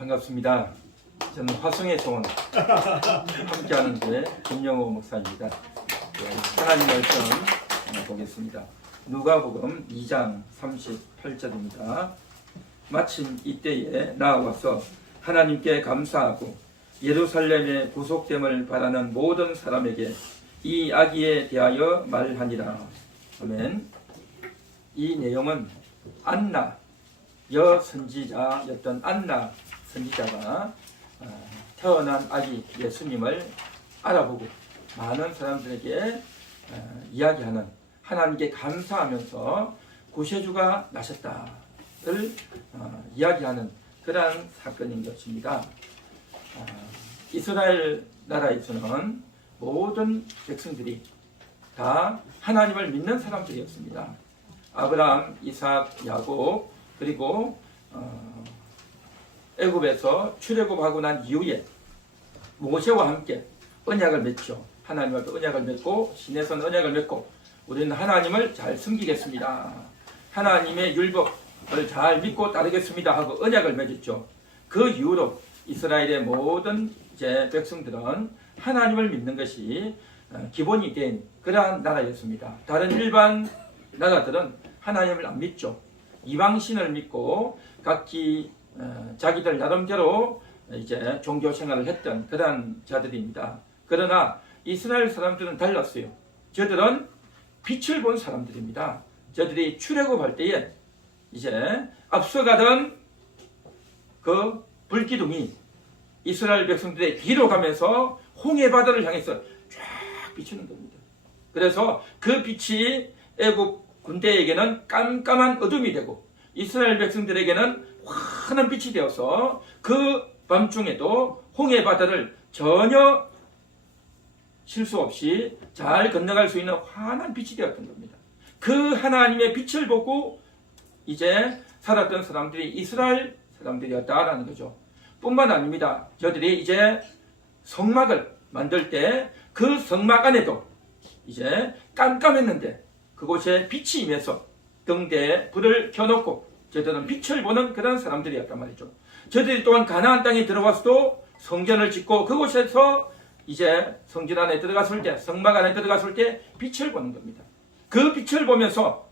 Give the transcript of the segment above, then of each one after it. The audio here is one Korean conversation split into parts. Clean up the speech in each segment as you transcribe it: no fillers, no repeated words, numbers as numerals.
반갑습니다. 저는 화성에서 온 함께하는 교회 김영호 목사입니다. 하나님 말씀 보겠습니다. 누가복음 2장 38절입니다. 마침 이때에 나와서 하나님께 감사하고 예루살렘의 구속됨을 바라는 모든 사람에게 이 아기에 대하여 말하니라. 아멘. 이 내용은 안나 여선지자였던 안나 선지자가 태어난 아기 예수님을 알아보고 많은 사람들에게 이야기하는, 하나님께 감사하면서 구세주가 나셨다를 이야기하는 그러한 사건인 것입니다. 이스라엘 나라에서는 모든 백성들이 다 하나님을 믿는 사람들이었습니다. 아브라함, 이삭, 야곱, 그리고 애굽에서 출애굽하고 난 이후에 모세와 함께 언약을 맺죠. 하나님과 또 언약을 맺고 시내선 언약을 맺고 우리는 하나님을 잘 섬기겠습니다. 하나님의 율법을 잘 믿고 따르겠습니다 하고 언약을 맺었죠. 그 이후로 이스라엘의 모든 백성들은 하나님을 믿는 것이 기본이 된 그러한 나라였습니다. 다른 일반 나라들은 하나님을 안 믿죠. 이방신을 믿고 각기 자기들 나름대로 종교 생활을 했던 그러한 자들입니다. 그러나 이스라엘 사람들은 달랐어요. 저들은 빛을 본 사람들입니다. 저들이 출애굽할 때에 앞서가던 그 불기둥이 이스라엘 백성들의 뒤로 가면서 홍해 바다를 향해서 쫙 비추는 겁니다. 그래서 그 빛이 애굽 군대에게는 깜깜한 어둠이 되고 이스라엘 백성들에게는 환한 빛이 되어서 그 밤중에도 홍해 바다를 전혀 실수 없이 잘 건너갈 수 있는 환한 빛이 되었던 겁니다. 그 하나님의 빛을 보고 살았던 사람들이 이스라엘 사람들이었다라는 거죠. 뿐만 아닙니다. 저들이 성막을 만들 때 그 성막 안에도 깜깜했는데 그곳에 빛이 임해서 등대에 불을 켜놓고 저들은 빛을 보는 그런 사람들이었단 말이죠. 저들이 또한 가나안 땅에 들어와서도 성전을 짓고 그곳에서 성전 안에 들어갔을 때, 성막 안에 들어갔을 때 빛을 보는 겁니다. 그 빛을 보면서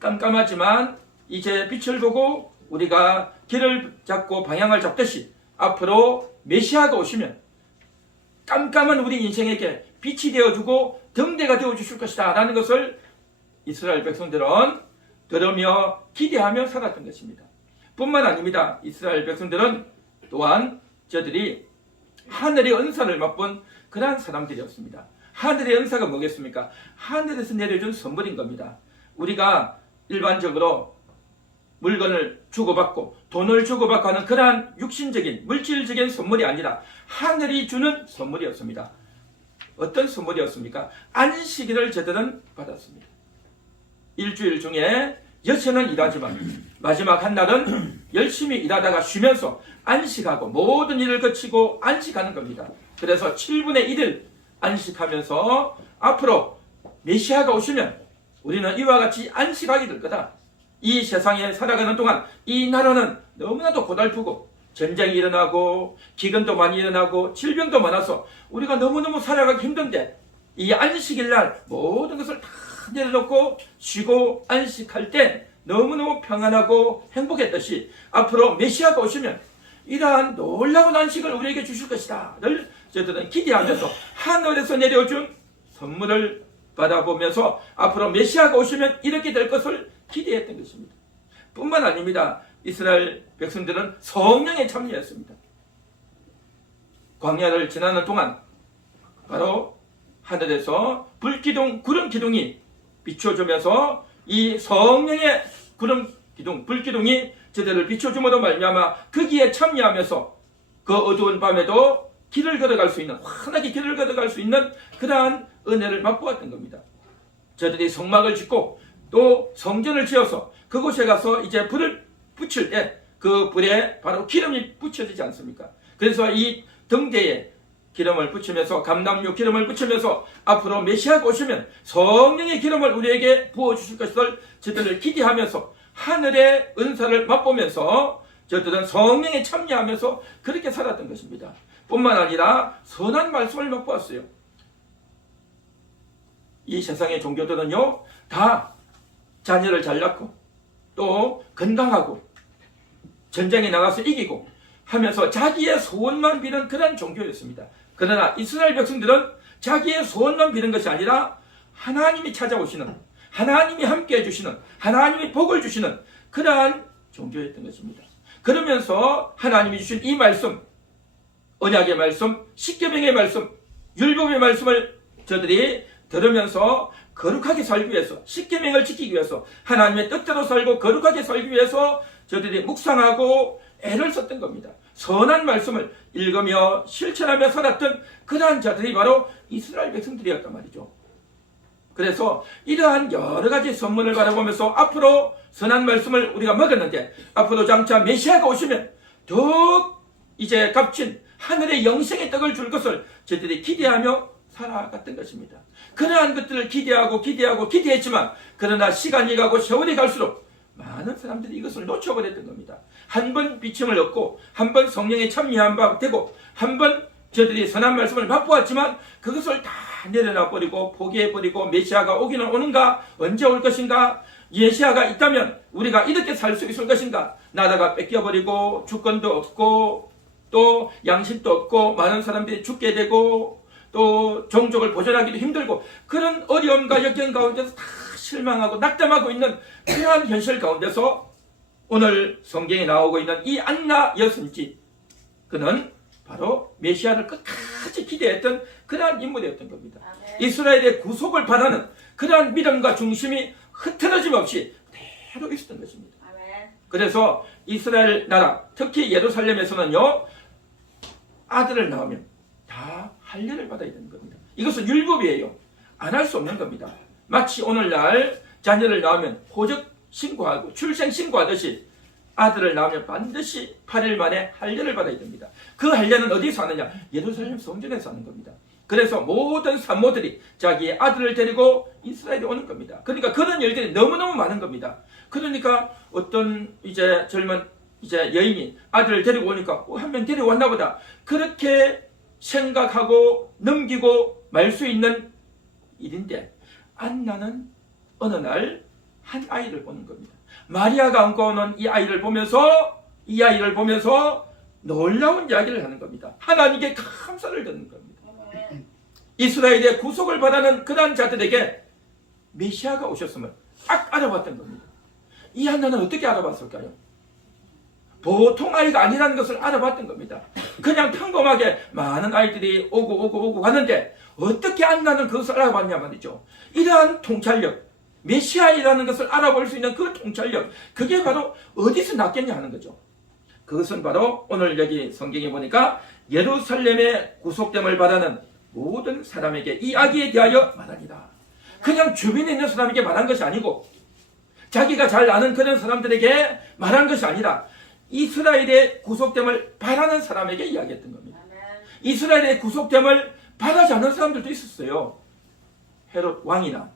깜깜하지만 빛을 보고 우리가 길을 잡고 방향을 잡듯이 앞으로 메시아가 오시면 깜깜한 우리 인생에게 빛이 되어주고 등대가 되어주실 것이다 라는 것을 이스라엘 백성들은 들으며 기대하며 살았던 것입니다. 뿐만 아닙니다. 이스라엘 백성들은 또한 저들이 하늘의 은사를 맛본 그러한 사람들이었습니다. 하늘의 은사가 뭐겠습니까? 하늘에서 내려준 선물인 겁니다. 우리가 일반적으로 물건을 주고받고 돈을 주고받고 하는 그러한 육신적인 물질적인 선물이 아니라 하늘이 주는 선물이었습니다. 어떤 선물이었습니까? 안식일을 저들은 받았습니다. 일주일 중에 여체는 일하지만 마지막 한 날은 열심히 일하다가 쉬면서 안식하고 모든 일을 거치고 안식하는 겁니다. 그래서 7분의 1을 안식하면서 앞으로 메시아가 오시면 우리는 이와 같이 안식하게 될 거다. 이 세상에 살아가는 동안 이 나라는 너무나도 고달프고 전쟁이 일어나고 기근도 많이 일어나고 질병도 많아서 우리가 너무너무 살아가기 힘든데 이 안식일 날 모든 것을 다 내려놓고 쉬고 안식할 때 너무너무 평안하고 행복했듯이 앞으로 메시아가 오시면 이러한 놀라운 안식을 우리에게 주실 것이다 를 저들은 기대하면서 하늘에서 내려준 선물을 받아보면서 앞으로 메시아가 오시면 이렇게 될 것을 기대했던 것입니다. 뿐만 아닙니다. 이스라엘 백성들은 성령에 참여했습니다. 광야를 지나는 동안 바로 하늘에서 불기둥, 구름기둥이 비춰주면서 이 성령의 구름기둥, 불기둥이 저들을 비춰줌으로 말미암아 거기에 참여하면서 그 어두운 밤에도 길을 걸어갈 수 있는, 환하게 길을 걸어갈 수 있는 그러한 은혜를 맛보았던 겁니다. 저들이 성막을 짓고 또 성전을 지어서 그곳에 가서 불을 붙일 때 그 불에 바로 기름이 붙여지지 않습니까? 그래서 이 등대에 기름을 붙이면서 감람유 기름을 붙이면서 앞으로 메시아가 오시면 성령의 기름을 우리에게 부어주실 것을 저들을 기대하면서 하늘의 은사를 맛보면서 저들은 성령에 참여하면서 그렇게 살았던 것입니다. 뿐만 아니라 선한 말씀을 맛보았어요. 이 세상의 종교들은요, 다 자녀를 잘 낳고 또 건강하고 전쟁에 나가서 이기고 하면서 자기의 소원만 비는 그런 종교였습니다. 그러나 이스라엘 백성들은 자기의 소원만 비는 것이 아니라 하나님이 찾아오시는, 하나님이 함께 해주시는, 하나님이 복을 주시는 그러한 종교였던 것입니다. 그러면서 하나님이 주신 이 말씀, 언약의 말씀, 십계명의 말씀, 율법의 말씀을 저들이 들으면서 거룩하게 살기 위해서, 십계명을 지키기 위해서, 하나님의 뜻대로 살고 거룩하게 살기 위해서 저들이 묵상하고 애를 썼던 겁니다. 선한 말씀을 읽으며 실천하며 살았던 그러한 자들이 바로 이스라엘 백성들이었단 말이죠. 그래서 이러한 여러 가지 선문을 바라보면서 앞으로 선한 말씀을 우리가 먹었는데 앞으로 장차 메시아가 오시면 더욱 이제 값진 하늘의 영생의 떡을 줄 것을 저들이 기대하며 살아갔던 것입니다. 그러한 것들을 기대했지만 그러나 시간이 가고 세월이 갈수록 많은 사람들이 이것을 놓쳐버렸던 겁니다. 한 번 비침을 얻고 한 번 성령에 참여한 바 되고 한 번 저들이 선한 말씀을 맛보았지만 그것을 다 내려놔버리고 포기해버리고 메시아가 오기는 오는가, 언제 올 것인가, 메시아가 있다면 우리가 이렇게 살 수 있을 것인가, 나라가 뺏겨버리고 주권도 없고 또 양심도 없고 많은 사람들이 죽게 되고 또 종족을 보존하기도 힘들고 그런 어려움과 역경 가운데서 다 실망하고 낙담하고 있는 그러한 현실 가운데서 오늘 성경에 나오고 있는 이 안나 여선지, 그는 바로 메시아를 끝까지 기대했던 그러한 인물이었던 겁니다. 이스라엘의 구속을 바라는 그러한 믿음과 중심이 흐트러짐 없이 그대로 있었던 것입니다. 그래서 이스라엘 나라, 특히 예루살렘에서는요, 아들을 낳으면 다 할례를 받아야 되는 겁니다. 이것은 율법이에요. 안 할 수 없는 겁니다. 마치 오늘날 자녀를 낳으면 호적 신고하고 출생 신고하듯이 아들을 낳으면 반드시 8일 만에 할례를 받아야 됩니다. 그 할례는 어디서 하느냐? 예루살렘 성전에서 하는 겁니다. 그래서 모든 산모들이 자기의 아들을 데리고 이스라엘에 오는 겁니다. 그러니까 그런 일들이 너무너무 많은 겁니다. 그러니까 어떤 이제 젊은 이제 여인이 아들을 데리고 오니까 한 명 데려왔나 보다, 그렇게 생각하고 넘기고 말 수 있는 일인데, 안나는 어느 날 한 아이를 보는 겁니다. 마리아가 안고 오는 이 아이를 보면서 놀라운 이야기를 하는 겁니다. 하나님께 감사를 듣는 겁니다. 이스라엘의 구속을 바라는 그러한 자들에게 메시아가 오셨음을 딱 알아봤던 겁니다. 이 한나는 어떻게 알아봤을까요? 보통 아이가 아니라는 것을 알아봤던 겁니다. 그냥 평범하게 많은 아이들이 오고 가는데 어떻게 안나는 그것을 알아봤냐 말이죠. 이러한 통찰력, 메시아이라는 것을 알아볼 수 있는 그 통찰력, 그게 바로 어디서 났겠냐 하는 거죠. 그것은 바로 오늘 여기 성경에 보니까 예루살렘의 구속됨을 바라는 모든 사람에게 이 아기에 대하여 말하니라. 그냥 주변에 있는 사람에게 말한 것이 아니고 자기가 잘 아는 그런 사람들에게 말한 것이 아니라 이스라엘의 구속됨을 바라는 사람에게 이야기했던 겁니다. 이스라엘의 구속됨을 바라지 않는 사람들도 있었어요. 헤롯 왕이나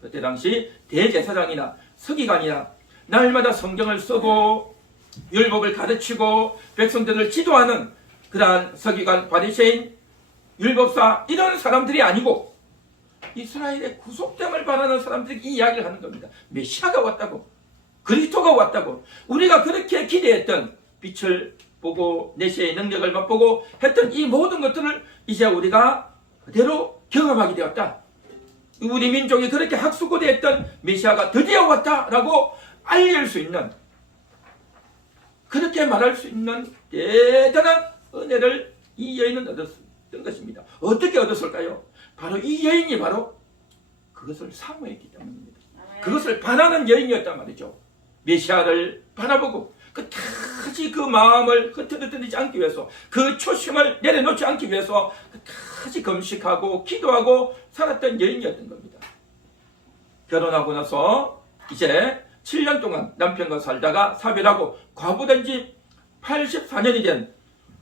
그때 당시 대제사장이나 서기관이나 날마다 성경을 쓰고 율법을 가르치고 백성들을 지도하는 그러한 서기관, 바리새인, 율법사, 이런 사람들이 아니고 이스라엘의 구속됨을 바라는 사람들이 이 이야기를 하는 겁니다. 메시아가 왔다고, 그리스도가 왔다고, 우리가 그렇게 기대했던 빛을 보고 메시아의 능력을 맛보고 했던 이 모든 것들을 이제 우리가 그대로 경험하게 되었다. 우리 민족이 그렇게 학수고대했던 메시아가 드디어 왔다라고 알릴 수 있는, 그렇게 말할 수 있는 대단한 은혜를 이 여인은 얻었던 것입니다. 어떻게 얻었을까요? 바로 이 여인이 바로 그것을 사모했기 때문입니다. 그것을 바라는 여인이었단 말이죠. 메시아를 바라보고 끝까지 그 마음을 흐트러뜨리지 않기 위해서, 그 초심을 내려놓지 않기 위해서 끝까지 검식하고 기도하고 살았던 여인이었던 겁니다. 결혼하고 나서 이제 7년 동안 남편과 살다가 사별하고 과부된 지 84년이 된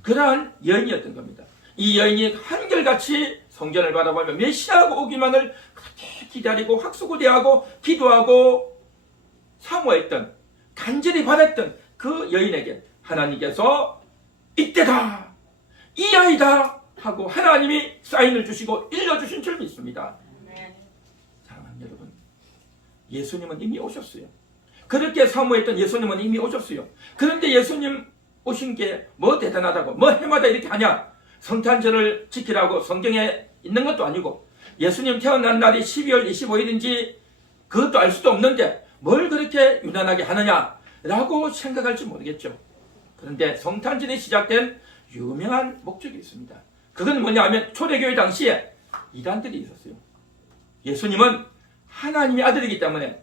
그러한 여인이었던 겁니다. 이 여인이 한결같이 성전을 바라보며 메시아가 오기만을 그렇게 기다리고 학수고대하고 기도하고 사모했던, 간절히 바랐던 그 여인에게 하나님께서 이때다, 이 아이다 하고 하나님이 사인을 주시고 일러주신 줄 믿습니다. 사랑하는 여러분, 예수님은 이미 오셨어요. 그렇게 사모했던 예수님은 이미 오셨어요. 그런데 예수님 오신 게 뭐 대단하다고, 뭐 해마다 이렇게 하냐, 성탄절을 지키라고 성경에 있는 것도 아니고, 예수님 태어난 날이 12월 25일인지 그것도 알 수도 없는데 뭘 그렇게 유난하게 하느냐라고 생각할지 모르겠죠. 그런데 성탄절이 시작된 유명한 목적이 있습니다. 그건 뭐냐 하면 초대교회 당시에 이단들이 있었어요. 예수님은 하나님의 아들이기 때문에,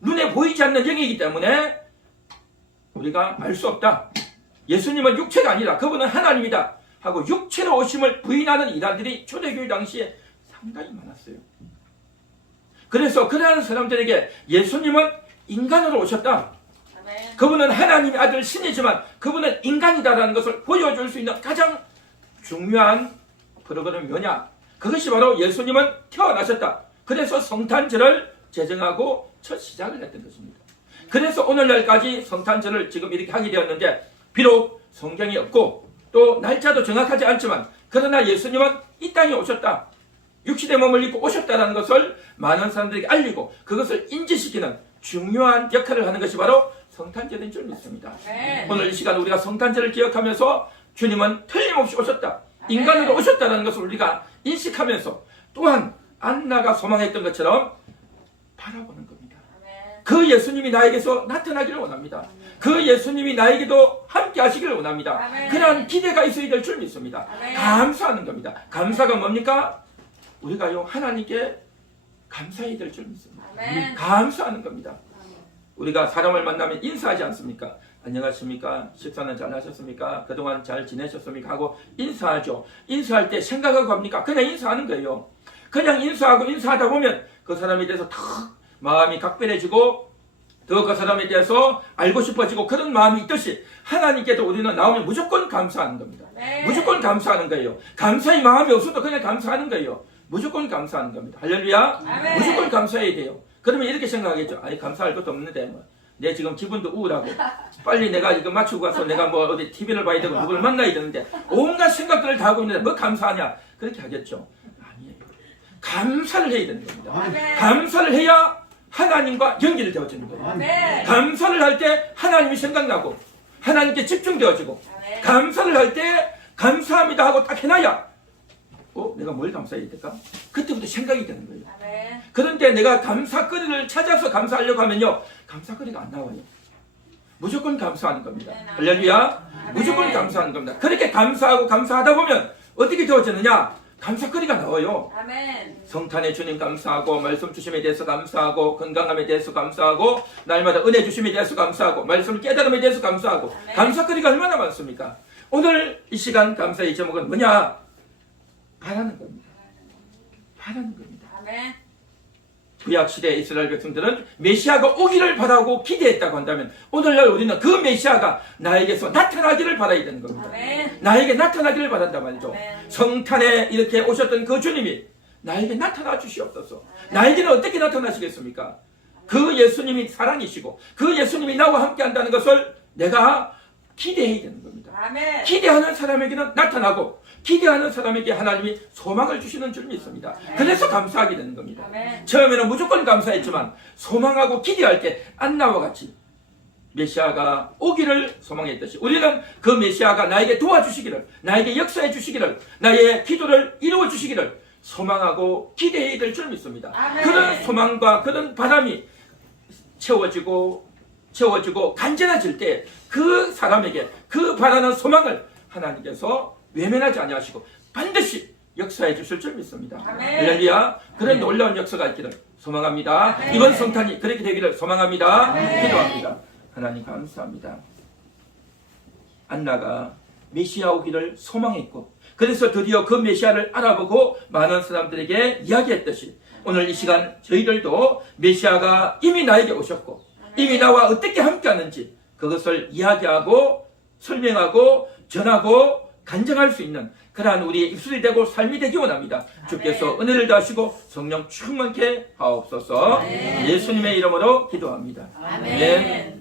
눈에 보이지 않는 영이기 때문에 우리가 알 수 없다. 예수님은 육체가 아니다, 그분은 하나님이다 하고 육체로 오심을 부인하는 이단들이 초대교회 당시에 상당히 많았어요. 그래서 그러한 사람들에게 예수님은 인간으로 오셨다, 그분은 하나님의 아들 신이지만 그분은 인간이다라는 것을 보여줄 수 있는 가장 중요한 프로그램이 뭐냐, 그것이 바로 예수님은 태어나셨다. 그래서 성탄절을 제정하고 첫 시작을 했던 것입니다. 그래서 오늘날까지 성탄절을 지금 이렇게 하게 되었는데, 비록 성경이 없고 또 날짜도 정확하지 않지만 그러나 예수님은 이 땅에 오셨다, 육신의 몸을 입고 오셨다는 것을 많은 사람들에게 알리고 그것을 인지시키는 중요한 역할을 하는 것이 바로 성탄절인 줄 믿습니다. 오늘 이 시간 우리가 성탄절을 기억하면서 주님은 틀림없이 오셨다, 인간으로 오셨다는 것을 우리가 인식하면서 또한 안나가 소망했던 것처럼 바라보는 겁니다. 그 예수님이 나에게서 나타나기를 원합니다. 그 예수님이 나에게도 함께 하시기를 원합니다. 그러한 기대가 있어야 될 줄 믿습니다. 감사하는 겁니다. 감사가 뭡니까? 우리가요 하나님께 감사해야 될 줄 믿습니다. 감사하는 겁니다. 우리가 사람을 만나면 인사하지 않습니까? 안녕하십니까? 식사는 잘 하셨습니까? 그동안 잘 지내셨습니까? 하고 인사하죠. 인사할 때 생각하고 합니까? 그냥 인사하는 거예요. 그냥 인사하고 인사하다 보면 그 사람에 대해서 탁 마음이 각별해지고 더 그 사람에 대해서 알고 싶어지고 그런 마음이 있듯이 하나님께도 우리는 나오면 무조건 감사하는 겁니다. 무조건 감사하는 거예요. 감사의 마음이 없어도 그냥 감사하는 거예요. 무조건 감사하는 겁니다. 할렐루야. 무조건 감사해야 돼요. 그러면 이렇게 생각하겠죠. 아니 감사할 것도 없는데 뭐. 내 지금 기분도 우울하고 빨리 내가 이거 맞추고 가서 내가 뭐 어디 TV를 봐야 되고 누구를 만나야 되는데 온갖 생각들을 다 하고 있는데 뭐 감사하냐, 그렇게 하겠죠. 아니에요. 감사를 해야 되는 겁니다. 감사를 해야 하나님과 연결되어지는 거예요. 감사를 할 때 하나님이 생각나고 하나님께 집중되어지고, 감사를 할 때 감사합니다 하고 딱 해놔야 내가 뭘 감사해야 될까? 그때부터 생각이 되는 거예요. 그런데 내가 감사거리를 찾아서 감사하려고 하면요 감사거리가 안 나와요. 무조건 감사하는 겁니다. 할렐루야. 무조건 감사하는 겁니다. 그렇게 감사하고 감사하다 보면 어떻게 되어지느냐, 감사거리가 나와요. 성탄의 주님 감사하고, 말씀 주심에 대해서 감사하고, 건강함에 대해서 감사하고, 날마다 은혜 주심에 대해서 감사하고, 말씀 깨달음에 대해서 감사하고, 감사거리가 얼마나 많습니까? 오늘 이 시간 감사의 제목은 뭐냐? 바라는 겁니다. 바라는 겁니다. 구약시대 이스라엘 백성들은 메시아가 오기를 바라고 기대했다고 한다면 오늘날 우리는 그 메시아가 나에게서 나타나기를 바라야 되는 겁니다. 나에게 나타나기를 바란단 말이죠. 성탄에 이렇게 오셨던 그 주님이 나에게 나타나 주시옵소서. 나에게는 어떻게 나타나시겠습니까? 그 예수님이 사랑이시고 그 예수님이 나와 함께 한다는 것을 내가 기대해야 되는 겁니다. 기대하는 사람에게는 나타나고 기대하는 사람에게 하나님이 소망을 주시는 줄 믿습니다. 그래서 감사하게 되는 겁니다. 처음에는 무조건 감사했지만 소망하고 기대할 때 안나와 같이 메시아가 오기를 소망했듯이 우리는 그 메시아가 나에게 도와주시기를, 나에게 역사해 주시기를, 나의 기도를 이루어 주시기를 소망하고 기대해야 될 줄 믿습니다. 그런 소망과 그런 바람이 채워지고 간절해질 때 그 사람에게 그 바라는 소망을 하나님께서 외면하지 아니하시고 반드시 역사해 주실 줄 믿습니다. 할렐루야. 그런 놀라운 역사가 있기를 소망합니다. 이번 성탄이 그렇게 되기를 소망합니다. 기도합니다. 하나님 감사합니다. 안나가 메시아 오기를 소망했고 그래서 드디어 그 메시아를 알아보고 많은 사람들에게 이야기했듯이 오늘 이 시간 저희들도 메시아가 이미 나에게 오셨고 이미 나와 어떻게 함께하는지 그것을 이야기하고 설명하고 전하고 간증할 수 있는 그러한 우리의 입술이 되고 삶이 되기 원합니다. 주께서 은혜를 더하시고 성령 충만케 하옵소서. 예수님의 이름으로 기도합니다. 아멘.